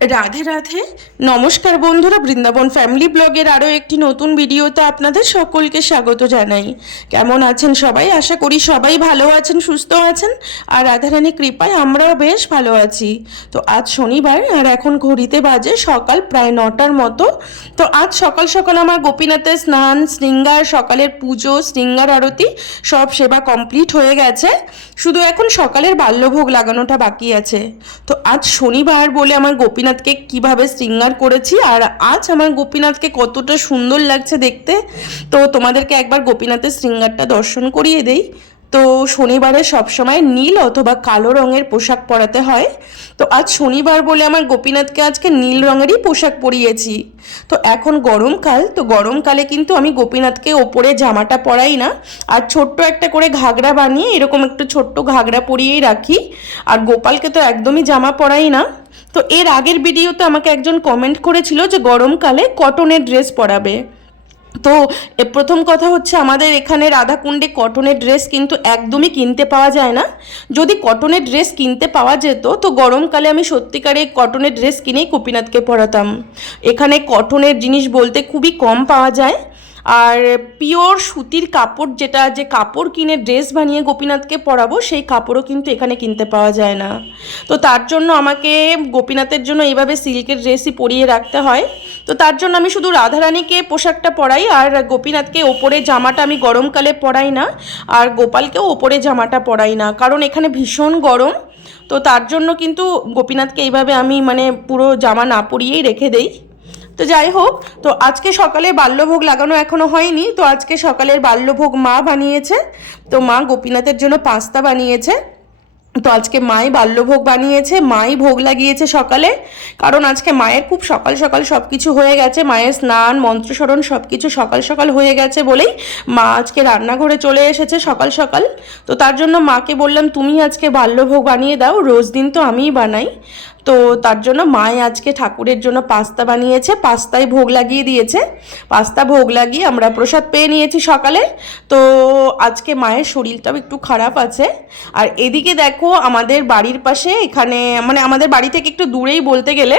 রাধে রাধে। নমস্কার বন্ধুরা, বৃন্দাবন ফ্যামিলি ব্লগের আরও একটি নতুন ভিডিওতে আপনাদের সকলকে স্বাগত জানাই। কেমন আছেন সবাই? আশা করি সবাই ভালো আছেন, সুস্থ আছেন। আর রাধারানী কৃপায় আমরাও বেশ ভালো আছি। তো আজ শনিবার, আর এখন ঘড়িতে বাজে সকাল প্রায় নটার মতো। তো আজ সকাল সকাল আমার গোপীনাথের স্নান, শৃঙ্গার, সকালের পুজো, শৃঙ্গার আরতি সব সেবা কমপ্লিট হয়ে গেছে। শুধু এখন সকালের বাল্যভোগ লাগানোটা বাকি আছে। তো আজ শনিবার বলে আমার গোপীনাথকে কীভাবে শৃঙ্গার করেছি আর আজ আমার গোপীনাথকে কতটা সুন্দর লাগছে দেখতে, তো তোমাদেরকে একবার গোপীনাথের শৃঙ্গারটা দর্শন করিয়ে দেই। তো শনিবারে সবসময় নীল অথবা কালো রঙের পোশাক পরাতে হয়। তো আজ শনিবার বলে আমার গোপীনাথকে আজকে নীল রঙেরই পোশাক পরিয়েছি। তো এখন গরমকাল, তো গরমকালে কিন্তু আমি গোপীনাথকে ওপরে জামাটা পরাই না। আর ছোট্ট একটা করে ঘাগরা বানিয়ে এরকম একটু ছোট্ট ঘাগরা পরিয়েই রাখি। আর গোপালকে তো একদমই জামা পরাই না। তো এর আগের ভিডিওতে আমাকে একজন কমেন্ট করেছিল যে গরমকালে কটনের ড্রেস পরাবে। তো প্রথম কথা হচ্ছে আমাদের এখানে রাধাকুণ্ডে কটনের ড্রেস কিন্তু একদমই কিনতে পাওয়া যায় না। যদি কটনের ড্রেস কিনতে পাওয়া যেত, তো গরমকালে আমি সত্যিকারে কটনের ড্রেস কিনেই কপিনাথকে পরাতাম। এখানে কটনের জিনিস বলতে খুবই কম পাওয়া যায়। আর পিওর সুতির কাপড় যেটা, যে কাপড় কিনে ড্রেস বানিয়ে গোপীনাথকে পরাবো, সেই কাপড়ও কিন্তু এখানে কিনতে পাওয়া যায় না। তো তার জন্য আমাকে গোপীনাথের জন্য এইভাবে সিল্কের ড্রেসই পরিয়ে রাখতে হয়। তো তার জন্য আমি শুধু রাধারানীকে পোশাকটা পরাই, আর গোপীনাথকে ওপরে জামাটা আমি গরমকালে পরাই না, আর গোপালকেও ওপরে জামাটা পরাই না, কারণ এখানে ভীষণ গরম। তো তার জন্য কিন্তু গোপীনাথকে এইভাবে আমি মানে পুরো জামা না পরিয়েই রেখে দেই। তো যাই হোক, তো আজকে সকালে বাল্যভোগ লাগানো এখনও হয়নি, তো আজকে সকালের বাল্যভোগ মা বানিয়েছে। তো মা গোপীনাথের জন্য পাস্তা বানিয়েছে। তো আজকে মাই বাল্যভোগ বানিয়েছে, মাই ভোগ লাগিয়েছে সকালে। কারণ আজকে মায়ের খুব সকাল সকাল সব কিছু হয়ে গেছে, মায়ের স্নান মন্ত্রস্মরণ সব কিছু সকাল সকাল হয়ে গেছে বলেই মা আজকে রান্নাঘরে চলে এসেছে সকাল সকাল। তো তার জন্য মাকে বললাম, তুমি আজকে বাল্যভোগ বানিয়ে দাও, রোজ দিন তো আমিই বানাই। তো তার জন্য মাই আজকে ঠাকুরের জন্য পাস্তা বানিয়েছে, পাস্তায় ভোগ লাগিয়ে দিয়েছে। পাস্তা ভোগ লাগিয়ে আমরা প্রসাদ পেয়ে নিয়েছি সকালে। তো আজকে মায়ের শরীরটাও একটু খারাপ আছে। আর এদিকে দেখো আমাদের বাড়ির পাশে এখানে মানে আমাদের বাড়ি থেকে একটু দূরেই বলতে গেলে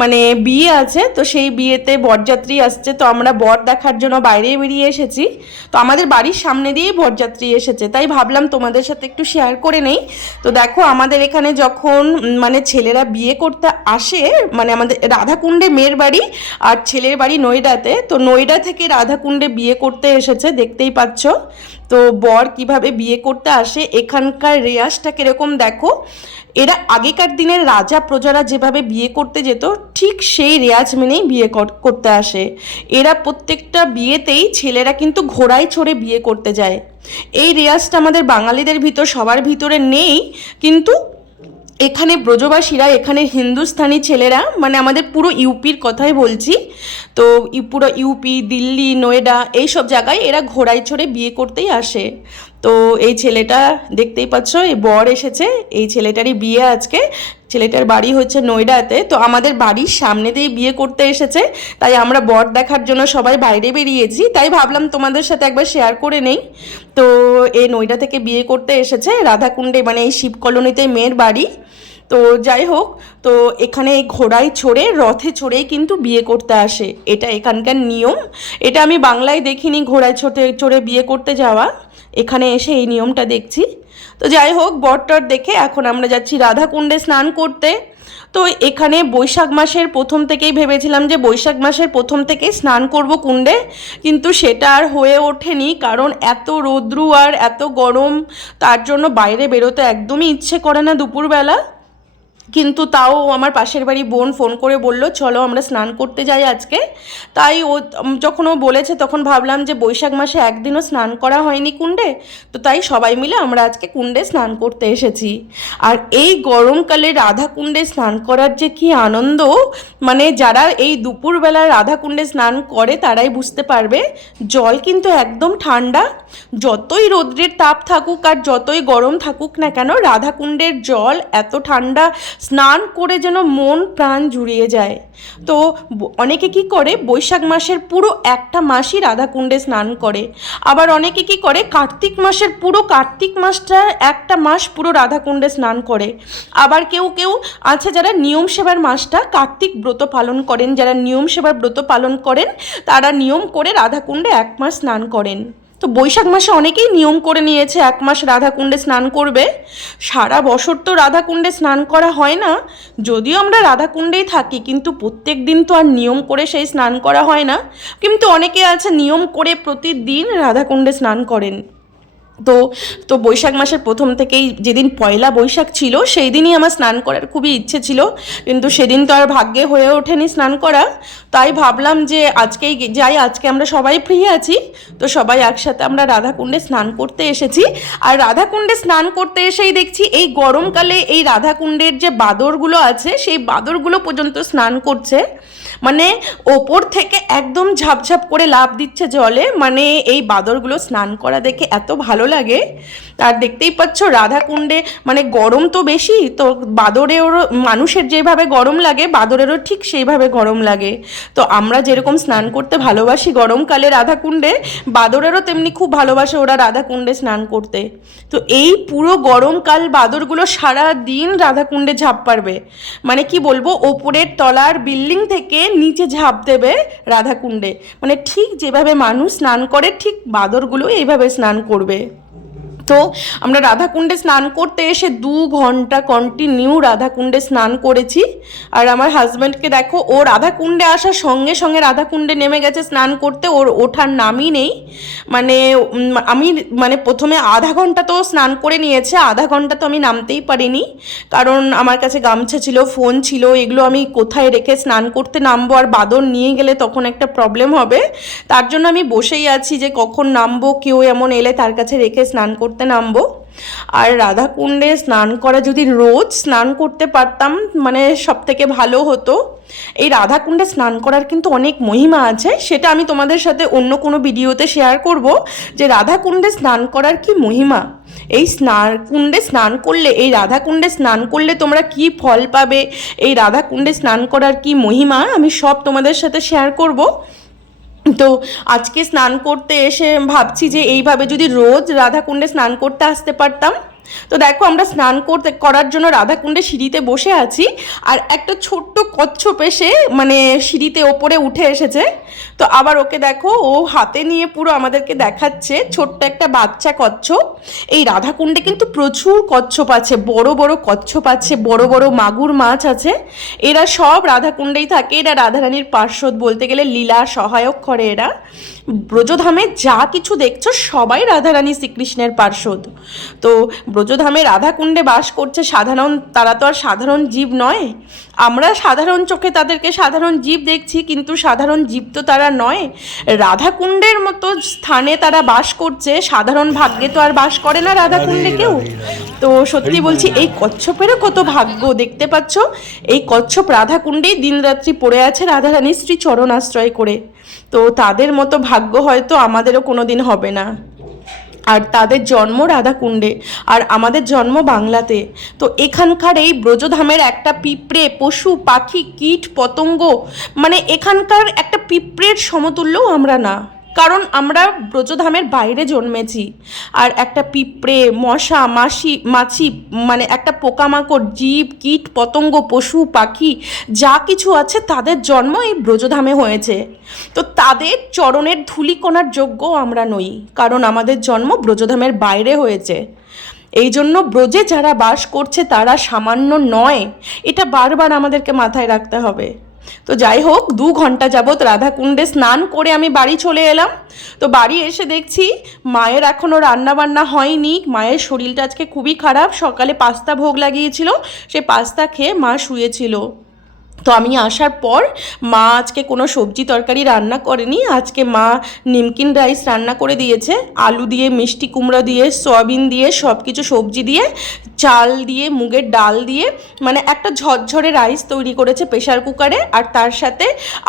মানে বিয়ে আছে, তো সেই বিয়েতে বরযাত্রী আসছে, তো আমরা বর দেখার জন্য বাইরে বেরিয়ে এসেছি। তো আমাদের বাড়ির সামনে দিয়েই বরযাত্রী এসেছে, তাই ভাবলাম তোমাদের সাথে একটু শেয়ার করে নেই। তো দেখো, আমাদের এখানে যখন মানে ছেলেরা বিয়ে করতে আসে মানে আমাদের রাধাকুণ্ডে মেয়ের বাড়ি আর ছেলের বাড়ি নয়ডাতে তো নয়ডা থেকে রাধাকুণ্ডে বিয়ে করতে এসেছে, দেখতেই পাচ্ছ। তো বর কীভাবে বিয়ে করতে আসে? এখানকার রেয়াজটা কীরকম দেখো? এরা আগেকার দিনের রাজা প্রজারা যেভাবে বিয়ে করতে যেত, ঠিক সেই রেয়াজ মেনেই বিয়ে কর- করতে আসে। এরা প্রত্যেকটা বিয়েতেই ছেলেরা কিন্তু ঘোড়ায় চড়ে বিয়ে করতে যায়। এই রেয়াজটা আমাদের বাঙালিদের ভিতর সবার ভিতরে নেই, কিন্তু এখানে ব্রজবাসীরা, এখানে হিন্দুস্থানি ছেলেরা মানে আমাদের পুরো ইউপির কথাই বলছি। তো পুরো ইউপি, দিল্লি, নয়েডা এই সব জায়গায় এরা ঘোড়ায় চড়ে বিয়ে করতেই আসে। তো এই ছেলেটা দেখতেই পাচ্ছ, এই বর এসেছে। এই ছেলেটারই বিয়ে আজকে। ছেলেটার বাড়ি হচ্ছে নয়ডাতে তো আমাদের বাড়ির সামনে দিয়ে বিয়ে করতে এসেছে। তাই আমরা বর দেখার জন্য সবাই বাইরে বেরিয়েছি। তাই ভাবলাম তোমাদের সাথে একবার শেয়ার করে নেই। তো এই নয়ডা থেকে বিয়ে করতে এসেছে। রাধাকুণ্ডে মানে এই শিব কলোনিতে মেয়ের বাড়ি। তো যাই হোক, তো এখানে ঘোড়ায় চড়ে, রথে ছড়েই কিন্তু বিয়ে করতে আসে। এটা এখানকার নিয়ম। এটা আমি বাংলায় দেখিনি ঘোড়ায় ছোটে চড়ে বিয়ে করতে যাওয়া। এখানে এসে এই নিয়মটা দেখছি। তো যাই হোক বটটর দেখে এখন আমরা যাচ্ছি রাধাকুণ্ডে স্নান করতে। তো এখানে বৈশাখ মাসের প্রথম থেকেই ভেবেছিলাম যে বৈশাখ মাসের প্রথম থেকেই স্নান করব কুণ্ডে। কিন্তু সেটা আর হয়ে ওঠেনি, কারণ এত রৌদ্রু আর এত গরম, তার জন্য বাইরে বেরোতে একদমই ইচ্ছে করে না দুপুরবেলা। কিন্তু তাও আমার পাশের বাড়ি বোন ফোন করে বলল, চলো আমরা স্নান করতে যাই আজকে। তাই ও যখন ও বলেছে তখন ভাবলাম যে বৈশাখ মাসে একদিনও স্নান করা হয়নি কুণ্ডে। তো তাই সবাই মিলে আমরা আজকে কুণ্ডে স্নান করতে এসেছি। আর এই গরমকালে রাধা কুণ্ডে স্নান করার যে কি আনন্দ মানে যারা এই দুপুরবেলা রাধা কুণ্ডে স্নান করে তারাই বুঝতে পারবে, জল কিন্তু একদম ঠান্ডা। যতই রৌদ্রের তাপ থাকুক আর যতই গরম থাকুক না কেন রাধাকুণ্ডের জল এত ঠান্ডা স্নান করে যেন মন প্রাণ জুড়িয়ে যায়। তো অনেকে কি করে, বৈশাখ মাসের পুরো একটা মাসই রাধাকুণ্ডে স্নান করে। আবার অনেকে কি করে, কার্তিক মাসের পুরো কার্তিক মাসটা একটা মাস পুরো রাধাকুণ্ডে স্নান করে। আবার কেউ কেউ আছে যারা নিয়ম সেবার মাসটা কার্তিক ব্রত পালন করেন, যারা নিয়ম সেবার ব্রত পালন করেন, তারা নিয়ম করে রাধাকুণ্ডে এক মাস স্নান করেন। তো বৈশাখ মাসে অনেকেই নিয়ম করে নিয়েছে, এক মাস রাধাকুণ্ডে স্নান করবে। সারা বছর তো রাধাকুণ্ডে স্নান করা হয় না। যদিও আমরা রাধাকুণ্ডেই থাকি, কিন্তু প্রত্যেক দিন তো আর নিয়ম করে সেই স্নান করা হয় না। কিন্তু অনেকে আছে নিয়ম করে প্রতিদিন রাধাকুণ্ডে স্নান করেন। তো তো বৈশাখ মাসের প্রথম থেকেই যেদিন পয়লা বৈশাখ ছিল সেই দিনই আমার স্নান করার খুবই ইচ্ছে ছিল। কিন্তু সেদিন তো আর ভাগ্যে হয়ে ওঠেনি স্নান করা। তাই ভাবলাম যে আজকেই যাই, আজকে আমরা সবাই ফ্রি আছি। তো সবাই একসাথে আমরা রাধাকুণ্ডে স্নান করতে এসেছি। আর রাধাকুণ্ডে স্নান করতে এসেই দেখছি এই গরমকালে এই রাধাকুণ্ডের যে বাদরগুলো আছে, সেই বাদরগুলো পর্যন্ত স্নান করছে। মানে ওপর থেকে একদম ঝাপঝাপ করে লাভ দিচ্ছে জলে। মানে এই বাদরগুলো স্নান করা দেখে এত ভালো লাগে। আর দেখতেই পাচ্ছ রাধাকুণ্ডে মানে গরম তো বেশি, তো বাদরেরও মানুষের যেভাবে গরম লাগে, বাদরেরও ঠিক সেইভাবে গরম লাগে। তো আমরা যেরকম স্নান করতে ভালোবাসি গরমকালে রাধাকুণ্ডে, বাদরেরও তেমনি খুব ভালোবাসে ওরা রাধাকুণ্ডে স্নান করতে। তো এই পুরো গরমকাল বাদরগুলো সারা দিন রাধাকুণ্ডে ঝাঁপ পারবে মানে কি বলব, ওপরের তলার বিল্ডিং থেকে নিচে ঝাঁপ দেবে রাধাকুণ্ডে। মানে ঠিক যেভাবে মানুষ স্নান করে, ঠিক বাদরগুলো এইভাবে স্নান করবে। তো আমরা রাধাকুণ্ডে স্নান করতে এসে দু ঘণ্টা কন্টিনিউ রাধাকুণ্ডে স্নান করেছি। আর আমার হাজব্যান্ডকে দেখো, ও রাধাকুণ্ডে আসার সঙ্গে সঙ্গে রাধাকুণ্ডে নেমে গেছে স্নান করতে, ওর ওঠার নামই নেই। মানে আমি মানে প্রথমে আধা ঘণ্টা তো স্নান করে নিয়েছে, আধা ঘণ্টা তো আমি নামতেই পারিনি। কারণ আমার কাছে গামছা ছিল, ফোন ছিল, এগুলো আমি কোথায় রেখে স্নান করতে নামবো আর বাদর নিয়ে গেলে তখন একটা প্রবলেম হবে। তার জন্য আমি বসেই আছি যে কখন নামবো, কেউ এমন এলে তার কাছে রেখে স্নান করতে নামবো। আর রাধাকুণ্ডে স্নান করা যদি রোজ স্নান করতে পারতাম মানে সব থেকে ভালো হতো। এই রাধাকুণ্ডে স্নান করার কিন্তু অনেক মহিমা আছে, সেটা আমি তোমাদের সাথে অন্য কোনো ভিডিওতে শেয়ার করব যে রাধাকুণ্ডে স্নান করার কি মহিমা। এই স্নান, কুণ্ডে স্নান করলে, এই রাধাকুণ্ডে স্নান করলে তোমরা কি ফল পাবে? এই রাধাকুণ্ডে স্নান করার কি মহিমা? আমি সব তোমাদের সাথে শেয়ার করব। তো আজকে স্নান করতে এসে ভাবছি যে এইভাবে যদি রোজ রাধাকুণ্ডে স্নান করতে আসতে পারতাম তো দেখো আমরা স্নান করতে, করার জন্য রাধাকুণ্ডে সিঁড়িতে বসে আছি, আর একটা ছোট্ট কচ্ছপ এসে মানে সিঁড়িতে ওপরে উঠে এসেছে। তো আবার ওকে দেখো, ও হাতে নিয়ে পুরো আমাদেরকে দেখাচ্ছে ছোট্ট একটা বাচ্চা কচ্ছপ। এই রাধাকুণ্ডে কিন্তু প্রচুর কচ্ছপ আছে, বড় বড় কচ্ছপ আছে, বড় বড় মাগুর মাছ আছে। এরা সব রাধাকুণ্ডেই থাকে, এরা রাধারানীর পার্শ্বদ বলতে গেলে লীলা সহায়ক করে এরা। ব্রজধামে যা কিছু দেখছ সবাই রাধারানী শ্রীকৃষ্ণের পার্শ্বদ। তো ব্রজধামে রাধাকুণ্ডে বাস করছে সাধারণ, তারা তো আর সাধারণ জীব নয়। আমরা সাধারণ চোখে তাদেরকে সাধারণ জীব দেখছি, কিন্তু সাধারণ জীব তো তারা নয়। রাধাকুণ্ডের মতো স্থানে তারা বাস করছে, সাধারণ ভাগ্যে তো আর বাস করে না রাধাকুণ্ডে কেউ। তো সত্যি বলছি, এই কচ্ছপেরও কত ভাগ্য দেখতে পাচ্ছ? এই কচ্ছপ রাধাকুণ্ডেই দিনরাত্রি পড়ে আছে রাধারানীর শ্রী চরণ আশ্রয় করে। তো তাদের মতো ভাগ্য হয়তো আমাদেরও কোনো দিন হবে না। আর তাদের জন্ম রাধাকুণ্ডে আর আমাদের জন্ম বাংলাতে। তো এখানকার এই ব্রজধামের একটা পিঁপড়ে, পশু, পাখি, কীট, পতঙ্গ মানে এখানকার একটা পিঁপড়ের সমতুল্যও আমরা না। কারণ আমরা ব্রজধামের বাইরে জন্মেছি। আর একটা পিঁপড়ে, মশা মাছি মাছি মানে একটা পোকামাকড়, জীব, কীট, পতঙ্গ, পশু, পাখি, যা কিছু আছে তাদের জন্ম এই ব্রজধামে হয়েছে। তো তাদের চরণের ধূলিকণার যোগ্য আমরা নই, কারণ আমাদের জন্ম ব্রজধামের বাইরে হয়েছে। এই জন্য ব্রজে যারা বাস করছে তারা সামান্য নয়, এটা বারবার আমাদেরকে মাথায় রাখতে হবে। তো যাই হোক, দু ঘণ্টা যাবৎ রাধাকুণ্ডে স্নান করে আমি বাড়ি চলে এলাম। তো বাড়ি এসে দেখছি মায়ের এখনও রান্নাবান্না হয়নি। মায়ের শরীরটা আজকে খুবই খারাপ। সকালে পাস্তা ভোগ লাগিয়েছিল। সে পাস্তা খেয়ে মা শুয়েছিল। তো আমি আসার পর মা আজকে কোনো সবজি তরকারি রান্না করেনি। আজকে মা নিমকিন রাইস রান্না করে দিয়েছে। আলু দিয়ে, মিষ্টি কুমড়ো দিয়ে, সয়াবিন দিয়ে সব কিছু সবজি দিয়ে, চাল দিয়ে, মুগের ডাল দিয়ে মানে একটা ঝরঝরে রাইস তৈরি করেছে প্রেশার কুকারে। আর তার সাথে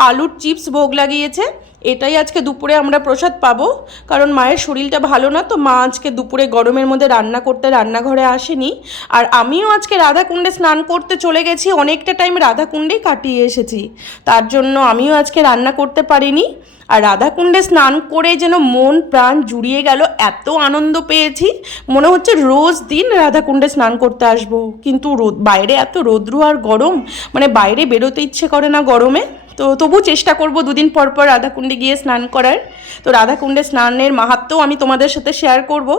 আলুর চিপস ভোগ লাগিয়েছে। এটাই আজকে দুপুরে আমরা প্রসাদ পাবো। কারণ মায়ের শরীরটা ভালো না, তো মা আজকে দুপুরে গরমের মধ্যে রান্না করতে রান্নাঘরে আসেনি। আর আমিও আজকে রাধাকুণ্ডে স্নান করতে চলে গেছি, অনেকটা টাইম রাধাকুণ্ডেই কাটিয়ে এসেছি। তার জন্য আমিও আজকে রান্না করতে পারিনি। আর রাধাকুণ্ডে স্নান করে যেন মন প্রাণ জুড়িয়ে গেল, এত আনন্দ পেয়েছি। মনে হচ্ছে রোজ দিন রাধাকুণ্ডে স্নান করতে আসব। কিন্তু রোদ, বাইরে এত রৌদ্র আর গরম মানে বাইরে বেরোতে ইচ্ছে করে না গরমে। তো তবু চেষ্টা করব দুদিন পর পর রাধাকুণ্ডে গিয়ে স্নান করার। তো রাধাকুণ্ডে স্নানের মাহাত্ম্যও আমি তোমাদের সাথে শেয়ার করব।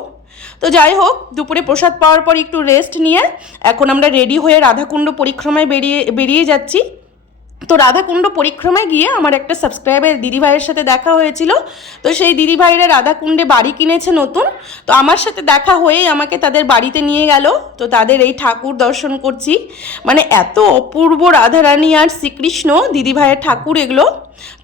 তো যাই হোক, দুপুরে প্রসাদ পাওয়ার পর একটু রেস্ট নিয়ে এখন আমরা রেডি হয়ে রাধাকুণ্ড পরিক্রমায় বেরিয়ে বেরিয়ে যাচ্ছি। তো রাধাকুণ্ড পরিক্রমায় গিয়ে আমার একটা সাবস্ক্রাইবার দিদিভাইয়ের সাথে দেখা হয়েছিল। তো সেই দিদিভাইরা রাধাকুণ্ডে বাড়ি কিনেছে নতুন। তো আমার সাথে দেখা হয়েই আমাকে তাদের বাড়িতে নিয়ে গেল। তো তাদের এই ঠাকুর দর্শন করছি। মানে এত অপূর্ব রাধারানী আর শ্রীকৃষ্ণ দিদিভাইয়ের ঠাকুর এগুলো।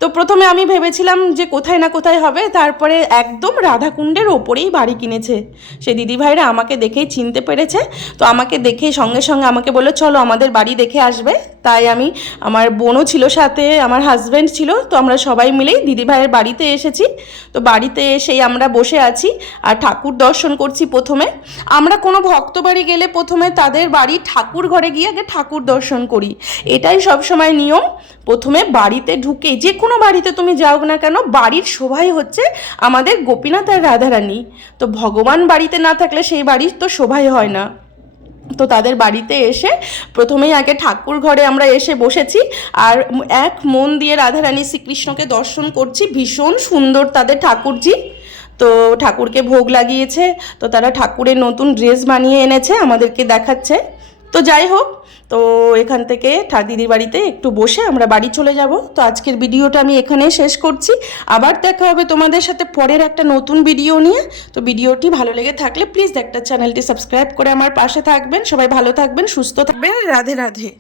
তো প্রথমে আমি ভেবেছিলাম যে কোথায় না কোথায় হবে, তারপরে একদম রাধাকুণ্ডের ওপরেই বাড়ি কিনেছে। সে দিদিভাইরা আমাকে দেখেই চিনতে পেরেছে, তো আমাকে দেখে সঙ্গে সঙ্গে আমাকে বলল, চলো আমাদের বাড়ি দেখে আসবে। তাই আমি, আমার বোনও ছিল সাথে, আমার হাজব্যান্ড ছিল, তো আমরা সবাই মিলেই দিদিভাইয়ের বাড়িতে এসেছি। তো বাড়িতে এসেই আমরা বসে আছি আর ঠাকুর দর্শন করছি প্রথমে। আমরা কোনো ভক্ত বাড়ি গেলে প্রথমে তাদের বাড়ি ঠাকুর ঘরে গিয়ে আগে ঠাকুর দর্শন করি। এটাই সবসময় নিয়ম। প্রথমে বাড়িতে ঢুকে, যে কোনো বাড়িতে তুমি যাও না কেন, বাড়ির শোভাই হচ্ছে আমাদের গোপীনাথ আর রাধারানী। তো ভগবান বাড়িতে না থাকলে সেই বাড়ির তো শোভাই হয় না। তো তাদের বাড়িতে এসে প্রথমেই আগে ঠাকুর ঘরে আমরা এসে বসেছি আর এক মন দিয়ে রাধারানী শ্রীকৃষ্ণকে দর্শন করছি, ভীষণ সুন্দর তাদের ঠাকুরজি। তো ঠাকুরকে ভোগ লাগিয়েছে, তো তারা ঠাকুরের নতুন ড্রেস বানিয়ে এনেছে, আমাদেরকে দেখাচ্ছে। তো যাই হোক, তো এখান থেকে দিদির বাড়িতে একটু বসে আমরা বাড়ি চলে যাব। তো আজকের ভিডিওটা আমি এখানেই শেষ করছি। আবার দেখা হবে তোমাদের সাথে পরের একটা নতুন ভিডিও নিয়ে। তো ভিডিওটি ভালো লেগে থাকলে প্লিজ একটা চ্যানেলটি সাবস্ক্রাইব করে আমার পাশে থাকবেন। সবাই ভালো থাকবেন, সুস্থ থাকবেন। রাধে রাধে।